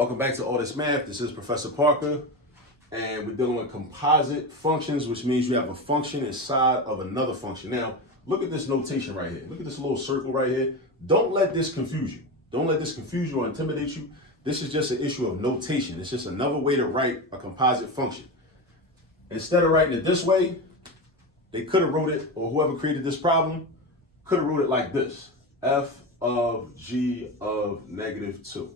Welcome back to All This Math. This is Professor Parker, and we're dealing with composite functions, which means you have a function inside of another function. Now, look at this notation right here. Look at this little circle right here. Don't let this confuse you. Don't let this confuse you or intimidate you. This is just an issue of notation. It's just another way to write a composite function. Instead of writing it this way, they could have wrote it, or whoever created this problem could have wrote it like this: f of g of -2.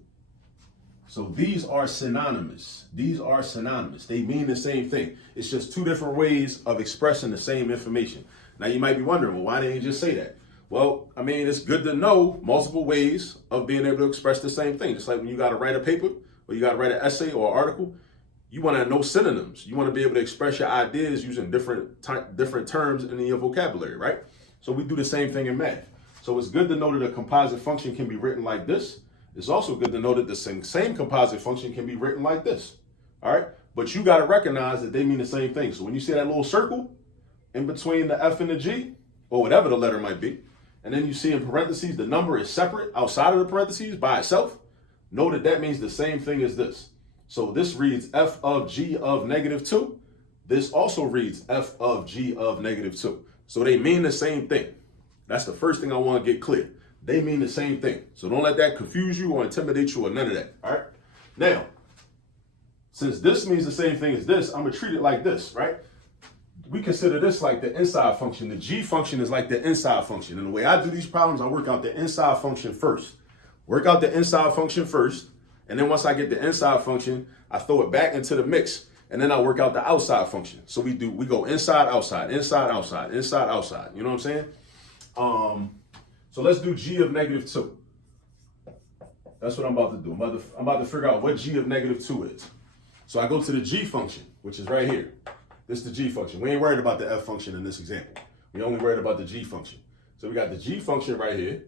So these are synonymous. These are synonymous. They mean the same thing. It's just two different ways of expressing the same information. Now you might be wondering, well, why didn't you just say that? Well, I mean, it's good to know multiple ways of being able to express the same thing. Just like when you got to write a paper or you got to write an essay or an article, you want to know synonyms. You want to be able to express your ideas using different terms in your vocabulary, right? So we do the same thing in math. So it's good to know that a composite function can be written like this. It's also good to know that the same composite function can be written like this, all right? But you got to recognize that they mean the same thing. So when you see that little circle in between the F and the G, or whatever the letter might be, and then you see in parentheses the number is separate outside of the parentheses by itself, know that that means the same thing as this. So this reads f of g of -2. This also reads f of g of -2. So they mean the same thing. That's the first thing I want to get clear. They mean the same thing. So don't let that confuse you or intimidate you or none of that, all right? Now, since this means the same thing as this, I'm going to treat it like this, right? We consider this like the inside function. The g function is like the inside function. And the way I do these problems, I work out the inside function first. Work out the inside function first. And then once I get the inside function, I throw it back into the mix. And then I work out the outside function. So we go inside, outside, inside, outside, inside, outside. You know what I'm saying? So let's do g of -2. That's what I'm about to do. I'm about to figure out what g of -2 is. So I go to the g function, which is right here. This is the g function. We ain't worried about the f function in this example. We only worried about the g function. So we got the g function right here.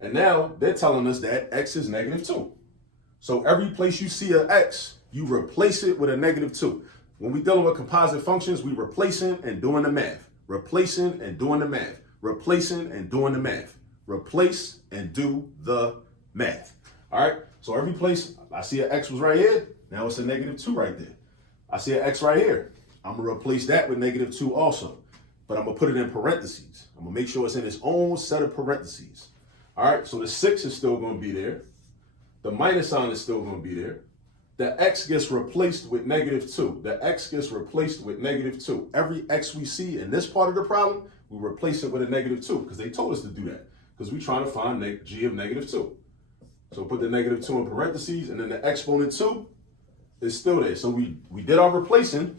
And now they're telling us that x is -2. So every place you see an x, you replace it with a -2. When we dealing with composite functions, we replacing and doing the math. Replacing and doing the math. Replacing and doing the math. Replace and do the math. All right. So every place I see an x was right here. Now it's a -2 right there. I see an x right here. I'm going to replace that with -2 also. But I'm going to put it in parentheses. I'm going to make sure it's in its own set of parentheses. All right. So the 6 is still going to be there. The minus sign is still going to be there. The x gets replaced with -2. The x gets replaced with -2. Every x we see in this part of the problem, we replace it with a -2 because they told us to do that. Because we're trying to find g of -2. So put the -2 in parentheses, and then the exponent 2 is still there. So we did our replacing.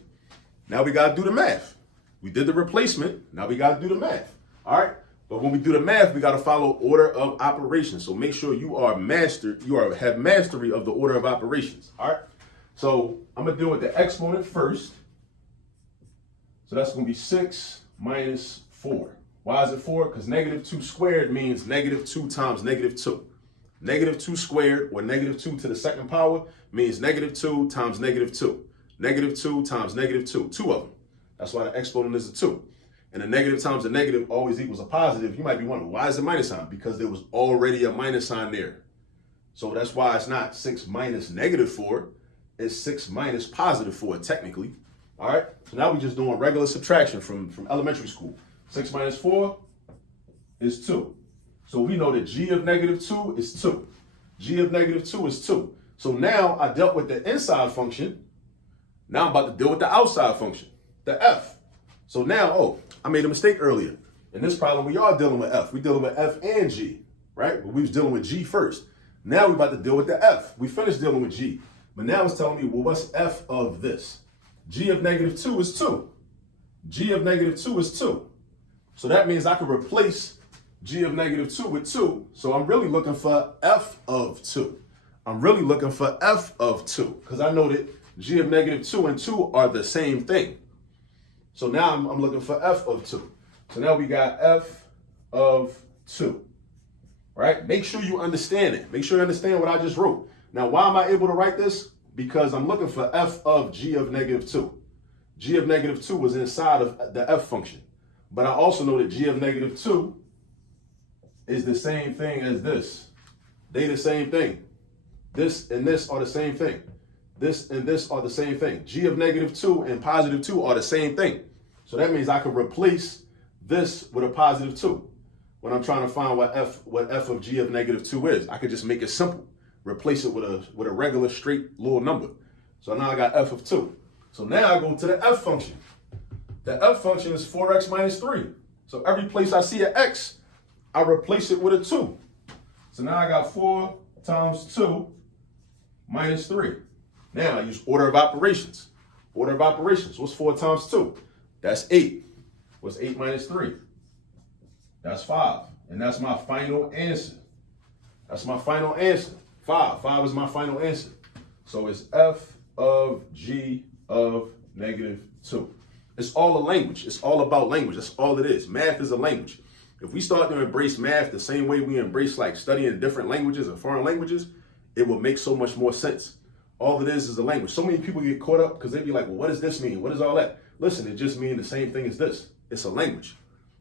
Now we got to do the math. We did the replacement. Now we got to do the math. All right. But when we do the math, we got to follow order of operations. So make sure you have mastery of the order of operations. All right. So I'm going to deal with the exponent first. So that's going to be 6 minus 4. Why is it 4? Because -2 squared means -2 times -2. -2 squared, or -2 to the second power, means -2 times -2. -2 times -2. Two of them. That's why the exponent is a 2. And a negative times a negative always equals a positive. You might be wondering, why is the minus sign? Because there was already a minus sign there. So that's why it's not 6 minus -4. It's 6 minus +4, technically. All right? So now we're just doing regular subtraction from elementary school. 6 minus 4 is 2. So we know that g of -2 is 2. G of -2 is 2. So now I dealt with the inside function. Now I'm about to deal with the outside function, the f. So now, I made a mistake earlier. In this problem, we are dealing with f. We're dealing with f and g, right? But we was dealing with g first. Now we're about to deal with the f. We finished dealing with g. But now it's telling me, well, what's f of this? G of -2 is 2. G of -2 is 2. So that means I can replace g of -2 with 2. So I'm really looking for f of 2. I'm really looking for f of 2 because I know that g of -2 and 2 are the same thing. So now I'm looking for f of 2. So now we got f of 2, right? Make sure you understand it. Make sure you understand what I just wrote. Now, why am I able to write this? Because I'm looking for f of g of -2. G of -2 was inside of the f function. But I also know that g of -2 is the same thing as this. They the same thing. This and this are the same thing. This and this are the same thing. G of -2 and +2 are the same thing. So that means I can replace this with a +2. When I'm trying to find what f of g of -2 is, I could just make it simple. Replace it with a regular straight little number. So now I got f of 2. So now I go to the f function. The f function is 4x minus 3. So every place I see an x, I replace it with a 2. So now I got 4 times 2 minus 3. Now I use order of operations. Order of operations. What's 4 times 2? That's 8. What's 8 minus 3? That's 5. And that's my final answer. That's my final answer. 5. 5 is my final answer. So it's f of g of -2. It's all a language. It's all about language. That's all it is. Math is a language. If we start to embrace math the same way we embrace like studying different languages or foreign languages, it will make so much more sense. All it is a language. So many people get caught up because they be like, well, what does this mean? What is all that? Listen, it just means the same thing as this. It's a language.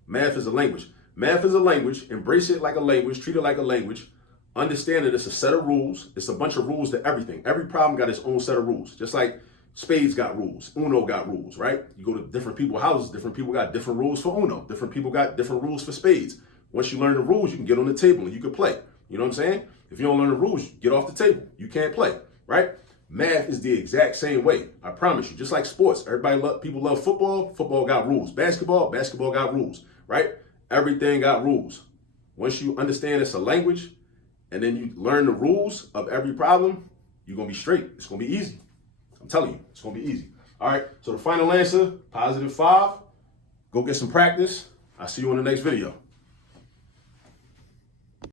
Math is a language. Math is a language. Embrace it like a language. Treat it like a language. Understand that it's a set of rules. It's a bunch of rules to everything. Every problem got its own set of rules. Just like spades got rules. Uno got rules, right? You go to different people's houses. Different people got different rules for Uno. Different people got different rules for spades. Once you learn the rules, you can get on the table and you can play. You know what I'm saying? If you don't learn the rules, get off the table. You can't play, right? Math is the exact same way. I promise you. Just like sports. People love football. Football got rules. Basketball got rules, right? Everything got rules. Once you understand it's a language and then you learn the rules of every problem, you're going to be straight. It's going to be easy. I'm telling you, it's going to be easy. All right. So the final answer, +5. Go get some practice. I'll see you in the next video.